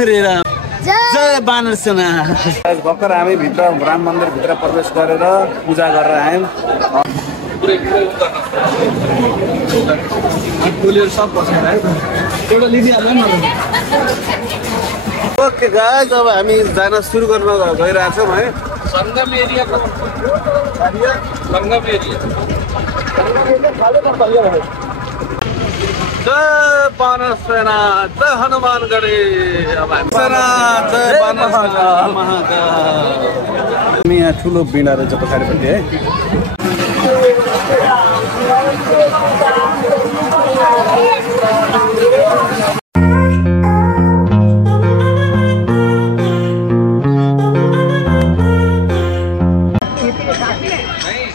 श्रीराम जय बानर सेना। भर्खर हामी भित्र राम मन्दिर भित्र प्रवेश गरेर पूजा गरेर आयौँ। ओके गाइस, अब हामी जान सुरु गर्न गइरहेछौँ है। संगम एरिया संगम एरिया जय बानर सेना, जय हनुमान गढी। अब हामी सेना जय बानर सेना महाकाल। हामी यहाँ ठुलो बिँडा रहेछ पछाडिपट्टि है।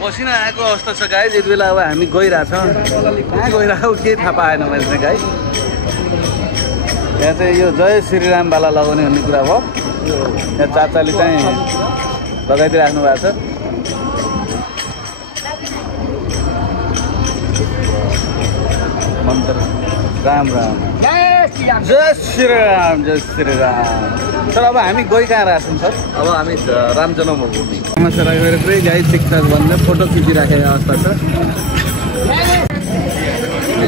पसिना आएको अवस्था छ गाइस। यति बेला अब हामी गइरहेछौँ। कहाँ गइरहेको केही थाहा पाएन मैले चाहिँ गाइस। यहाँ चाहिँ यो जय श्रीरामवाला लगाउने भन्ने कुरा भयो। यहाँ चाचाले चाहिँ लगाइदिइराख्नु भएको छ। मन्त्र राम राम जय श्रीराम जय श्रीराम। सर अब हामी गइ कहाँ रहेछौँ सर? अब हामी राम जन्मभूमि नमस्कार गरेर पुरै गाई ठिकठाक भनेर फोटो खिचिराखेको अवस्था छ।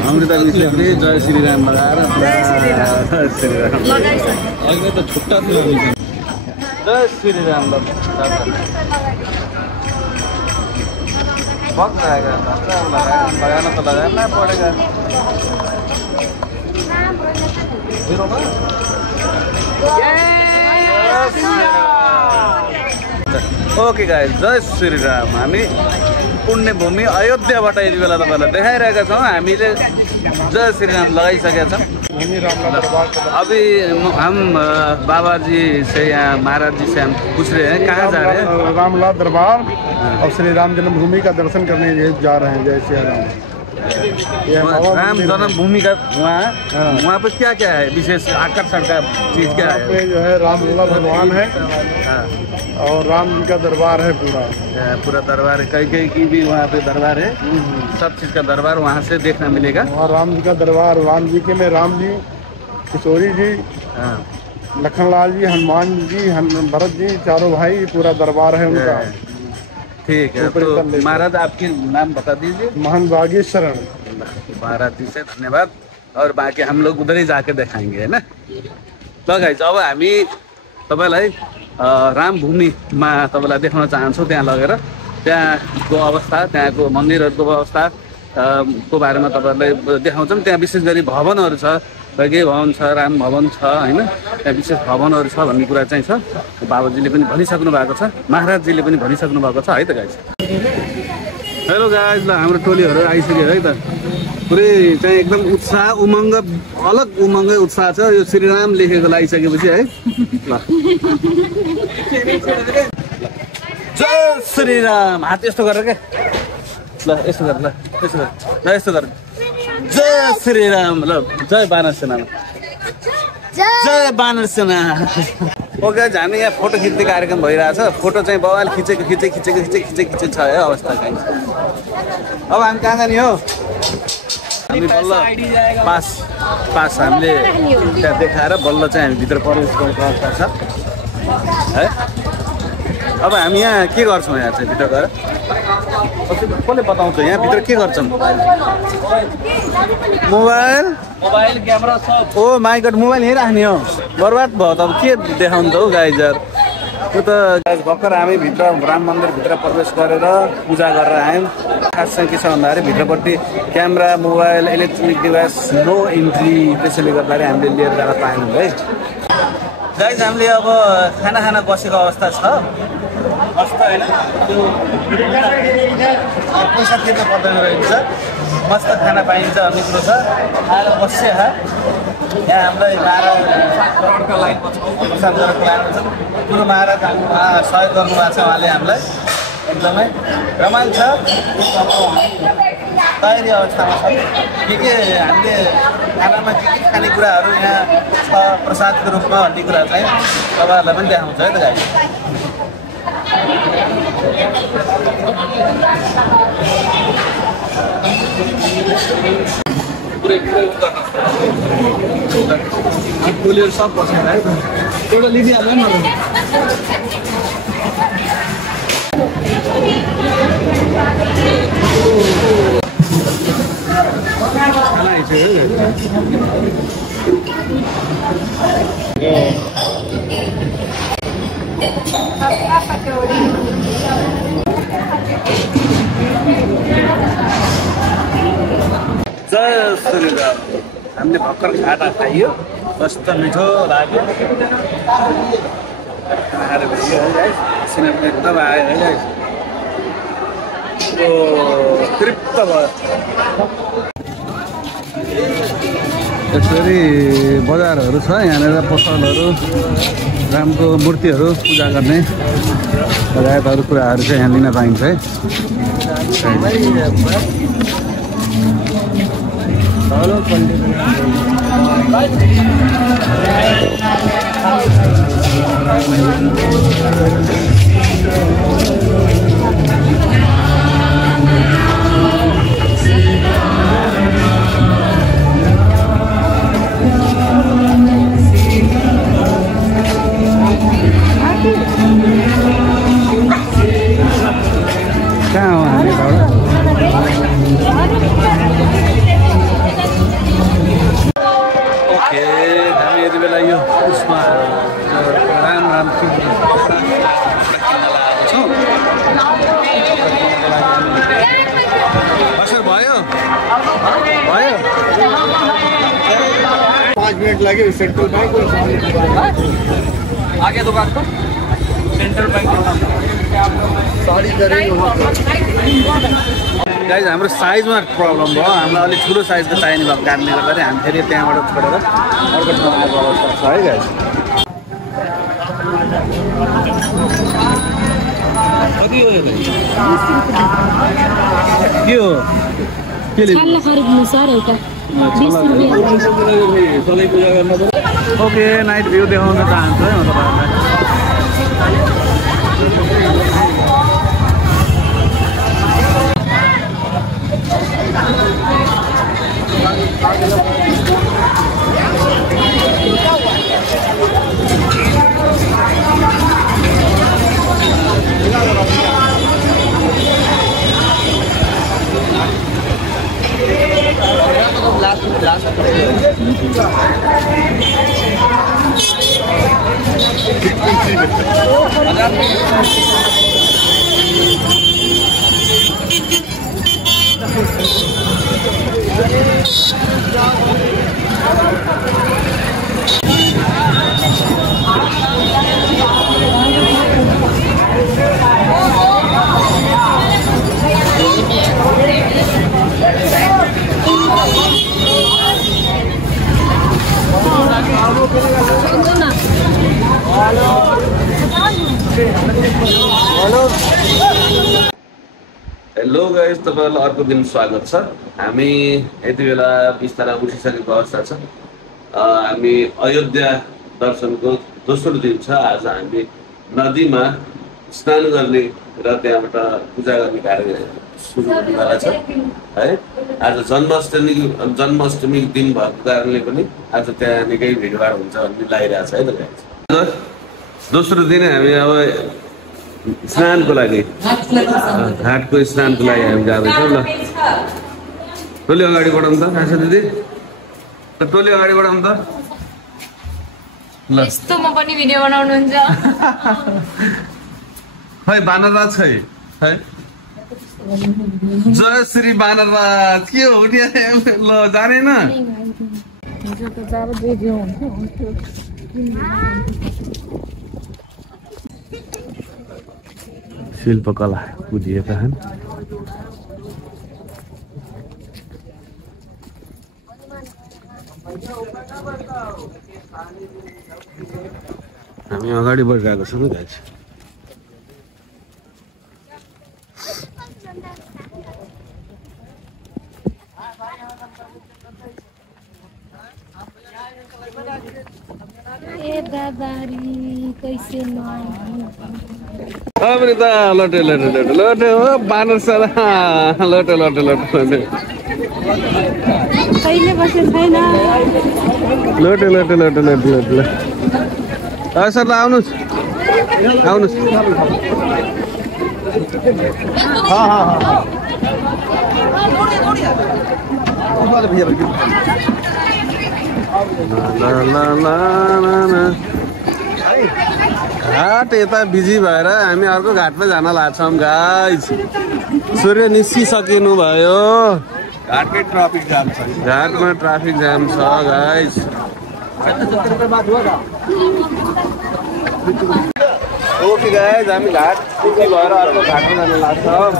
अमृता मिश्रले जय श्रीराम लगाएर जय श्रीराम अहिले त छुट्टा थियो। जय श्रीराम लगाएन त लगाएन पढेगा। ओके गाइस, जय श्रीराम। हामी पुण्यभूमि अयोध्याबाट यति बेला तपाईँलाई देखाइरहेका छौँ। हामीले जय श्रीराम लगाइसकेका छौँ। अभी हम बाबा जी से यहाँ महाराज जी से हम पूछ रहे हैं कहाँ जा रहे हैं? रामलला दरबार और श्री राम जन्मभूमि का दर्शन करने जा रहे हैं। जय श्री राम। राम जन्मभूमि का वहाँ पे क्या क्या है विशेष आकर्षण का चीज क्या है? पे जो है रामलला भगवान है और राम जी का दरबार है। पूरा दरबार है। कई की भी वहाँ पे दरबार है। सब चीज का दरबार वहाँ से देखना मिलेगा। वहाँ राम जी का दरबार, राम जी के में राम जी, किशोरी जी, लखनलाल जी, हनुमान जी, भरत जी, चारों भाई, पूरा दरबार है उनका। ठीक है, तो महाराज आपकी नाम बता दीजिए। महंत बागेश शरण। महाराज जी से धन्यवाद। और बाकी हम लोग उधर ही जाके देखाएंगे है ना। तो गाइस, अब हामी तपाईँलाई रामभूमिमा तपाईँलाई देखाउन चाहन्छौँ। त्यहाँ लगेर त्यहाँको अवस्था, त्यहाँको मन्दिरहरूको अवस्था को बारेमा तपाईँहरूलाई देखाउँछौँ। त्यहाँ विशेष गरी भवनहरू छ। कैकेयी भवन छ, राम भवन छ होइन। त्यहाँ विशेष भवनहरू छ भन्ने कुरा चाहिँ छ। बाबाजीले पनि भनिसक्नु भएको छ, महाराजजीले पनि भनिसक्नु भएको छ है त गाइस। हेलो गाइस, ल हाम्रो टोलीहरू आइसक्यो है त। पुरै चाहिँ एकदम उत्साह, उमङ्ग, अलग उमङ्गै उत्साह छ। यो श्रीराम लेखेको लगाइसकेपछि है। ल जय श्रीराम। हात यस्तो गरेर क्या। ल यस्तो गर, ल यस्तो गर, ल यस्तो गर। जय श्रीराम। ल जय बानर सेना, जय बानर सेना। ओके, हामी यहाँ फोटो खिच्ने कार्यक्रम भइरहेछ। फोटो चाहिँ बवाल खिचेको छ है अवस्था चाहिँ। अब हामी कहाँ जाने हो? हामी बल्ल पास हामीले त्यहाँ देखाएर बल्ल चाहिँ हामी भित्र प्रवेश गरेको अवस्था छ है। अब हामी यहाँ के गर्छौँ? यहाँ चाहिँ भित्र गएर कसले बताउँछ यहाँ भित्र के गर्छौँ? मोबाइल क्यामेरा सब। ओ माई गड, मोबाइल यहीँ राख्ने हो? बर्बाद भयो त। अब के देखाउनु त हौ गाइजर। त्यो त गाइज भर्खर हामी भित्र राम मन्दिर भित्र प्रवेश गरेर पूजा गरेर आयौँ। खास चाहिँ के छ भन्दाखेरि भित्रपट्टि camera, mobile, electronic device no entry. त्यसैले गर्दाखेरि हामीले लिएर जान पाएनौँ है गाइज। हामीले अब खाना बसेको अवस्था छ कस्तो होइन। त्यो पैसा तिर्नु पर्दैन रहेछ। मस्त खाना पाइन्छ भन्ने कुरो छ। आएर बस्यो यहाँ हामीलाई महाराज प्रसाद गरेर खुवाएको छ। गुरु महाराज सहयोग गर्नुभएको छ। उहाँले हामीलाई एकदमै रमाइलो छ। तयारी अवस्थामा छ। के हामीले खानामा के खानेकुराहरू यहाँ छ प्रसादको रूपमा भन्ने कुरा चाहिँ तपाईँहरूलाई पनि देखाउँछ है त गाडी। फुलहरू सब बसेर है एउटा लिदिहाल्नु न हामीले भर्खर खाना खाइयो कस्तो मिठो लाग्यो खाएर भयो है सिनेमा एकदम आयो है तृप्त भयो यसरी बजारहरू छ यहाँनिर पसलहरू रामको मूर्तिहरू पूजा गर्ने लगायत अरू कुराहरू चाहिँ यहाँ लिन पाइन्छ है कहाँ हो हामी ओके हामी यति बेला यो उसमा राम किन्न लगाएको छौँ हजुर भयो 5 मिनट लगे सेंट्रल बैंक और आगे दुकान को सेंट्रल बैंक साड़ी करेंगे गाइज हाम्रो साइजमा प्रब्लम भयो हामीलाई अलिक ठुलो साइजको चाहिने भएको कारणले गर्दाखेरि हामी फेरि त्यहाँबाट छोडेर अर्को ठाउँमा आएको अवस्था छ है गाइज कति हो के हो छल्ला खरिद्नु सर एउटा 20 रुपैयाँ ओके नाइट भ्यू देखाउन चाहन्छु है म हेलो गाइस तपाईहरुलाई अर्को दिन स्वागत छ हामी यति बेला बिस्तारै उठिसकेको अवस्था छ हामी अयोध्या दर्शनको दोस्रो दिन छ आज हामी नदीमा स्नान गर्ने र त्यहाँबाट पूजा गर्ने कार्य सुरु हुनेवाला छ है आज जन्माष्टमी दिन भएको कारणले पनि आज त्यहाँ निकै भिडभाड हुन्छ भन्ने लागिरहेछ है त गाइस दोस्रो दिन हामी अब स्नानको लागि घाटको स्नानको लागि हामी जाँदैछौँ ल टोली अगाडि बढाउँ त आशा दिदी टोली अगाडि बढाउँ त ल यस्तो म पनि भिडियो बनाउनुहुन्छ खै बानरराज खै है जय श्री बानरराज के हो उठ्या ल जानेन शिल्पकला बुझिएका छन् हामी अगाडि बढिरहेको छौँ गाइस अमृता लटे लटे लटे लटे हो बानर सारा लटे लटे लटे लटे कहिले बसे छैन लोटे लोटे लोटे लोटे लोटे सर ल आउनुहोस् आउनुहोस् घाट यता बिजी भएर हामी अर्को घाटमा जान लाग्छौँ गाइस सूर्य निस्किसकिनु भयो घाटमै ट्राफिक जाम छ घाटमा ट्राफिक जाम छ गाइस ओके गाइस हामी घाट बिजी भएर अर्को घाटमा जान लाग्छौँ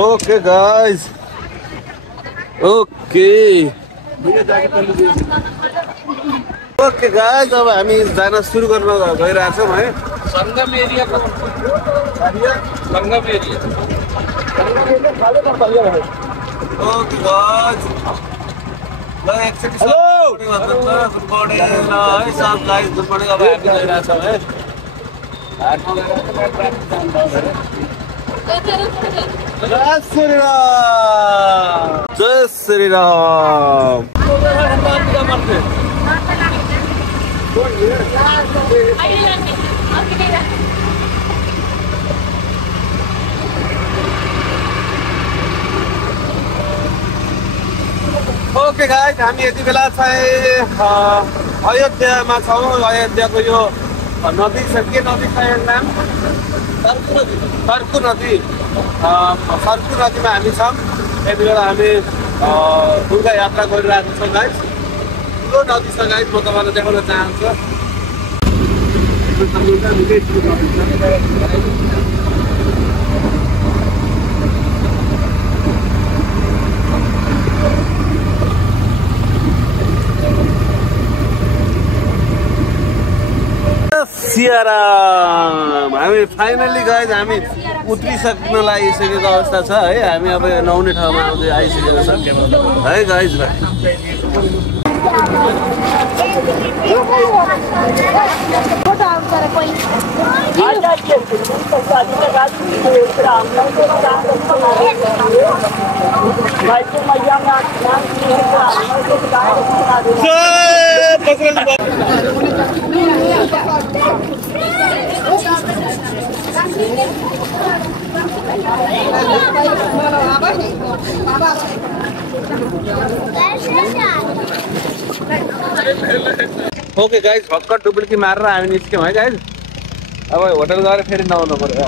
okay guys okay okay guys अब हामी जान सुरु गर्न गइरहेछौँ है संगम एरिया का संगम एरिया ओके गाइस ल एकचोटि गुड मर्निङ ल है सब गाइस गुड मर्निङ अब हामी गइरहेछौँ है जय श्री राम जय श्री राम ओके गाइस हामी यति बेला चाहिँ अयोध्यामा छौँ अयोध्याको यो नदी छ के नदी छ यो नाम सर्कु नदी सर्कु नदीमा हामी छौँ यति बेला हामी दुर्गा यात्रा गरिरहेको छौँ गाइस ठुलो नदी छ गाइस म तपाईँलाई देखाउन चाहन्छु सियाराम हामी फाइनली गाइस हामी उत्रिसक्न लागिसकेको अवस्था छ है हामी अब नुहाउने ठाउँमा आउँदै आइसकेको छ है गाइस ओके गाइस भक्कट डुब्लिकी मारेर हामी निस्क्यौँ है गाइस अब होटल गएर फेरि नुहाउनु पर्यो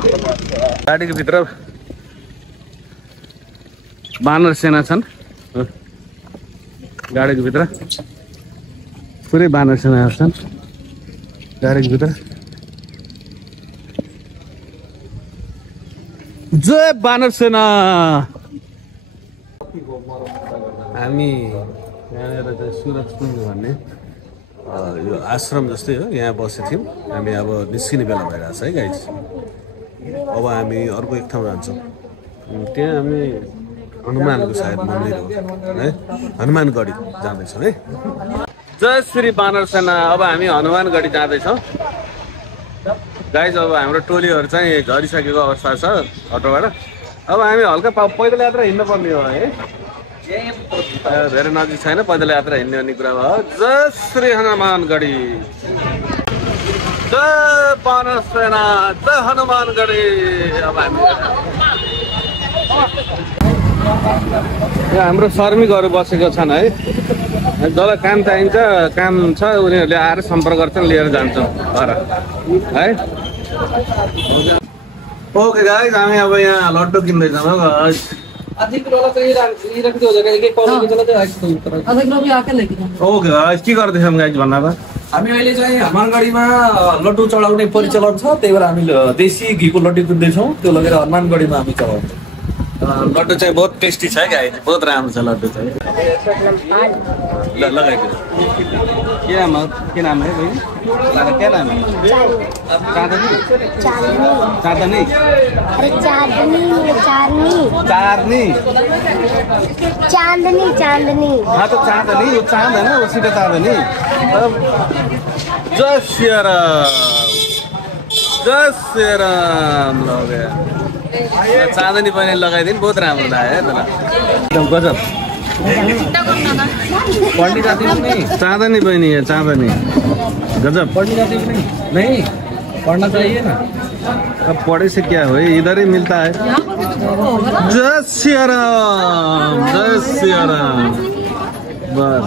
गाडीको भित्र बानर सेना छन् गाडीको भित्र पुरै बानर सेनाहरू छन् गाडीको भित्र जय बानर सेना हामी यहाँनिर चाहिँ सुरज कुञ्ज भन्ने यो आश्रम जस्तै हो यहाँ बसेको थियौँ हामी अब निस्किने बेला भइरहेछ है गाइस अब हामी अर्को एक ठाउँ जान्छौँ त्यहाँ हामी हनुमानको सायद मन्दिर हो है हनुमानगढी जाँदैछौँ है जय श्री बानर सेना अब हामी हनुमानगढी जाँदैछौँ गाइस अब हाम्रो टोलीहरू चाहिँ झरिसकेको अवस्था छ अटोबाट अब हामी हल्का पैदल यात्रा हिँड्नु पर्ने हो है धेरै नजिक छैन पैदल यात्रा हिँड्ने भन्ने कुरा भयो जय श्री हनुमानगढी जय बानर सेना जय हनुमानगढी अब हामी यहाँ हाम्रो श्रमिकहरू बसेको छन् है जसलाई काम चाहिन्छ काम छ उनीहरूले आएर सम्पर्क गर्छन् लिएर जान्छन् घर है ओके गाइस हामी अब यहाँ लड्डु किन्दैछौँ गाइस ओके गाइस के गर्दैछौँ गाइस भन्दा त हामी अहिले चाहिँ हनुमानगढीमा लड्डु चढाउने परिचालन छ त्यही भएर हामी देशी घीको लड्डु किन्दैछौँ त्यो लगेर हनुमानगढीमा हामी चढाउँछौँ र लड्डू चाहिँ बहुत टेस्टी छ क्या, बहुत राम्रो छ लड्डू चाहिँ। ल लगाइदियो। के नाम है बहिनी? क्या नाम है? चाँदनी? चाँदनी? अरे चांदनी चांदनी चांदनी चांदनी। हाँ तो चाँदनी, वो चाँद है ना, उसी का चाँदनी। जय श्री राम, जय श्री राम। ल गया चाँदनी पनि लगाइदिनु, बहुत राम्रो लाग्यो है एकदम गजब। पढ़ने जाती हो नहीं? चाँदनी बनी है, चाँदनी गजब। पढ़ने जाती हो नहीं? पढ़ना चाहिए ना। अब पढ़े से क्या हो, इधर ही मिलता है। जय श्री राम, जय श्री राम। बस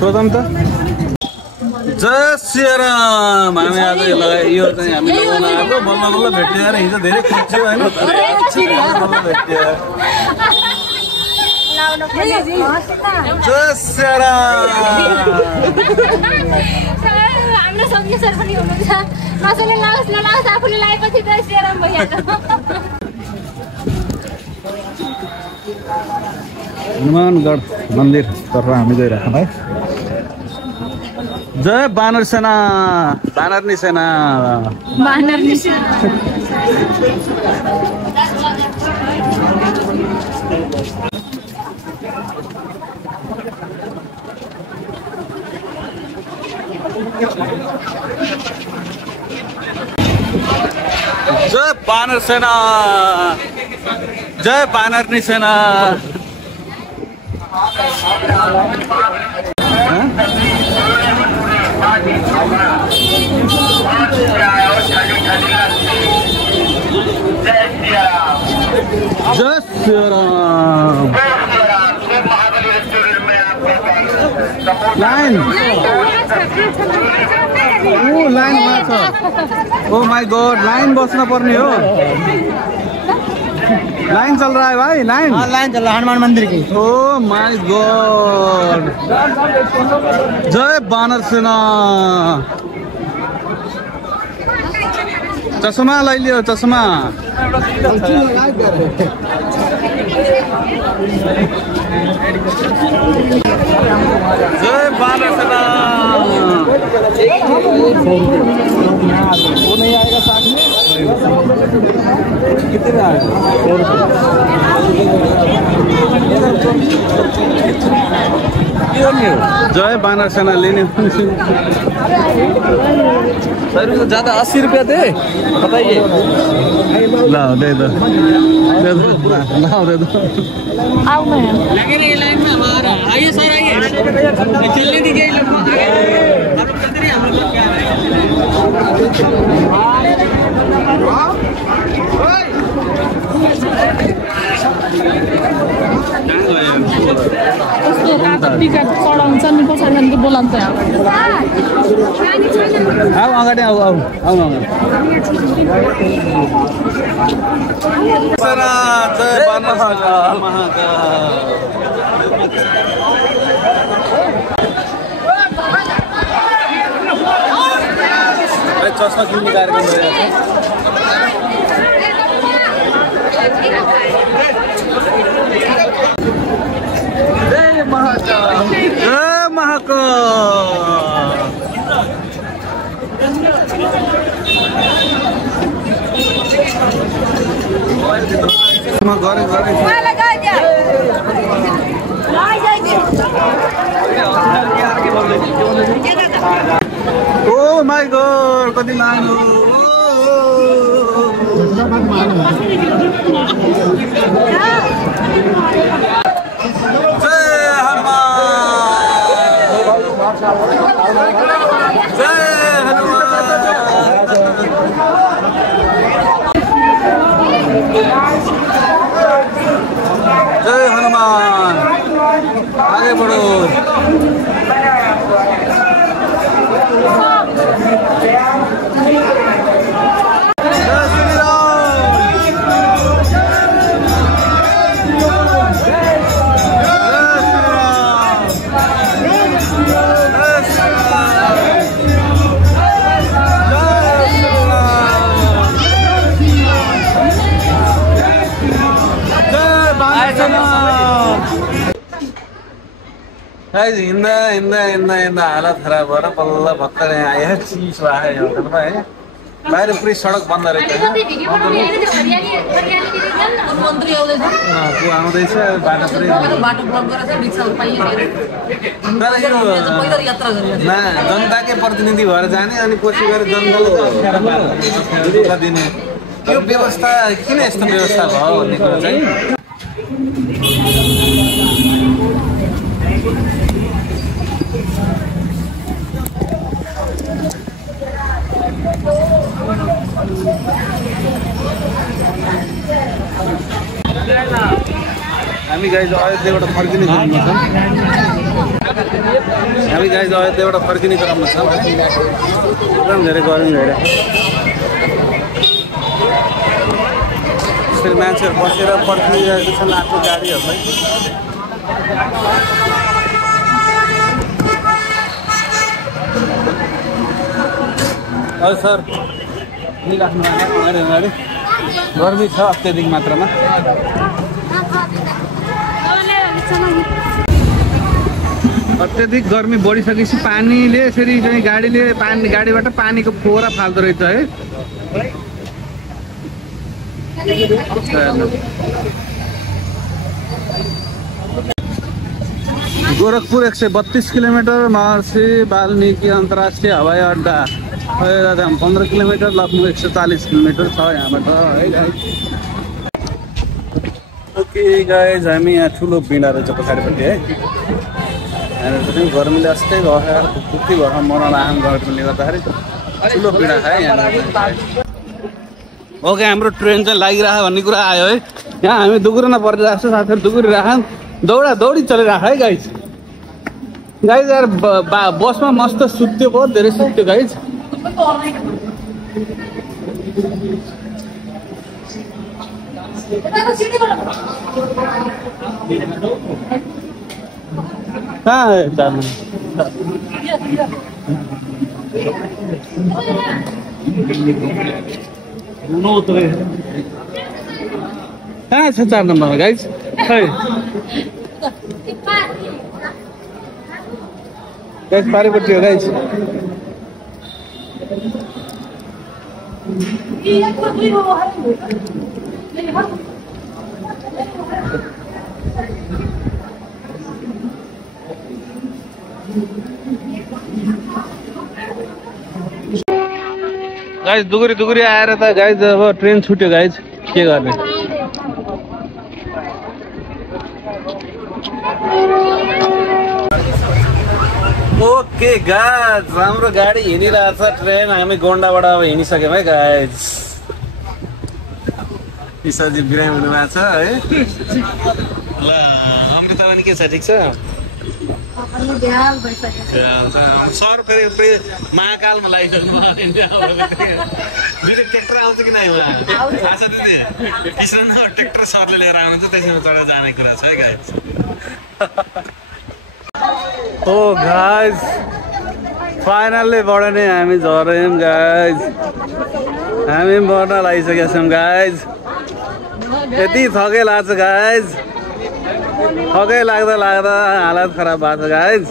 सोधौँ त। जय श्री राम। हामी आज यो चाहिँ हामी लगाउन आएको, बल्ल बल्ल भेट्यो यार, हिजो धेरै खुट्यो होइन, बल्ल भेट्यो। जय श्री राम। हाम्रो सब्जी सर पनि हुनुहुन्छ, कसैले लाओस् नलाओस् आफूले लाएपछि जय श्री राम भइहाल्छ। हनुमानगढ मन्दिर तर्फ हामी गइरहेको है। जय बानर सेना, बानरनी सेना। बानरनी सेना। जय बानर सेना, जय बानरनी सेना। जय श्री राम। लाइन, ओ लाइन वहाँ छ। ओ माय गॉड, लाइन बस्न पर्ने हो। लाइन चल रहा है भाई, लाइन। हाँ लाइन चल रहा है हनुमान मंदिर की। Oh my God. जय बानर सेना। चश्मा लियो, चश्मा। जय बानर सेना। वो नहीं आएगा साथ में। कितने आएगा? जय बानर सेना लेने सर ज़्यादा 80 रुपया दे, बताइए। लाओ दे दो, दे दो, लाओ दे दो। आओ मैम। लगे रहिए लाइन में हमारा। आइए सर आइए, चलने दीजिए लोग आगे। हम लोग चलते रहिए, हम लोग क्या रहे हैं। टिकट चढाउँछ नि, पछाडि बोलाउँछ। आऊ अगाडि, आऊ आऊ आऊ अगाडि। जय बानर सेना महाकाल। चस्मा किन्ने कार्यक्रम भइरहेको छ। जय महाकाल, जय महाकाल। ओ माय गॉड, कति लानु। जय हनुमान, जय हनुमान। जय हनुमान, आगे बढ़ो। जय श्री राम। गाइस हिँड्दा हिँड्दा हिँड्दा हिँड्दा हालत खराब भएर बल्ल भर्खर यहाँ आयो चिसो आयो यो होटलमा है बाहिर पुरै सडक बन्द रहेछ त्यो भिडियो बनाउने हैन त्यो हरियाली हरियाली दिदी जान न मन्त्री आउँदैछ को आउँदैछ बाटो पुरै बाटो ब्लक गरेर चाहिँ रिक्साहरू पाइयो तर यो पैदल यात्रा गरेर ना जनताकै प्रतिनिधि भएर जाने अनि पछि गएर जनताले अप्ठ्यारो दिने त्यो व्यवस्था किन यस्तो व्यवस्था भयो भन्ने कुरा चाहिँ हामी गाइज अयोध्याबाट फर्किने क्रममा छौँ एकदम धेरै गर्मी भएर यसरी मान्छेहरू बसेर पर्खिरहेको छन् आफ्नो गाडीहरूलाई हजुर सर राख्नु अगाडि गर्मी छ अत्याधिक मात्रामा अत्याधिक गर्मी बढिसकेपछि पानीले यसरी चाहिँ गाडीबाट पानीको फोहरा फाल्दो रहेछ है गोरखपुर 132 किलोमिटर महर्षि वाल्मीकि अन्तर्राष्ट्रिय हवाई अड्डा 15 किलोमिटर लखनऊ 140 किलोमिटर छ यहाँबाट है गाइज ओके गाइज हामी यहाँ ठुलो बिँडा रहेछ पछाडिपट्टि है यहाँनिर गर्मीले अस्ति भयो खुट्टी घरमा मनाउन आम गर्मीले गर्दाखेरि ठुलो पीडा खायो यहाँ ओके हाम्रो ट्रेन चाहिँ लागिरहेको भन्ने कुरा आयो है यहाँ हामी दुगुर्न परिरहेको छ साथीहरू दुगुरिरहेको दौडा दौडी चलिरहेको है गाइज यार बसमा मस्त सुत्यो बहुत धेरै सुत्यो गाइज कहाँ है जानु कहाँ छ 4 नम्बर गाइज गाइज पारिपट्टि हो गाइज गाइज दुगुरी आएर त गाइज अब ट्रेन छुट्यो गाइज के गर्ने ओके गाइज हाम्रो गाडी हिँडिरहेछ ट्रेन हामी गोन्डाबाट अब हिँडिसक्यौँ है गाइज ईशाजी बिरामी हुनुभएको छ है ल अमृता पनि के छ ठिक छ सर फेरि महाकालमा लगाइसक्नु ट्र्याक्टर आउँछ कि नै थाहा छ दिदी कृष्ण ट्र्याक्टर सरले लिएर आउँछ त्यसमा चढेर जाने कुरा छ है गाइज ओ गाइज फाइनल्ली बढ्यो नि हामी झऱ्यौँ गाइज हामी मर्न लागिसकेका छौँ गाइज यति थकै लाग्छ गाइज थकै लाग्दा हालत खराब भएको छ गाइज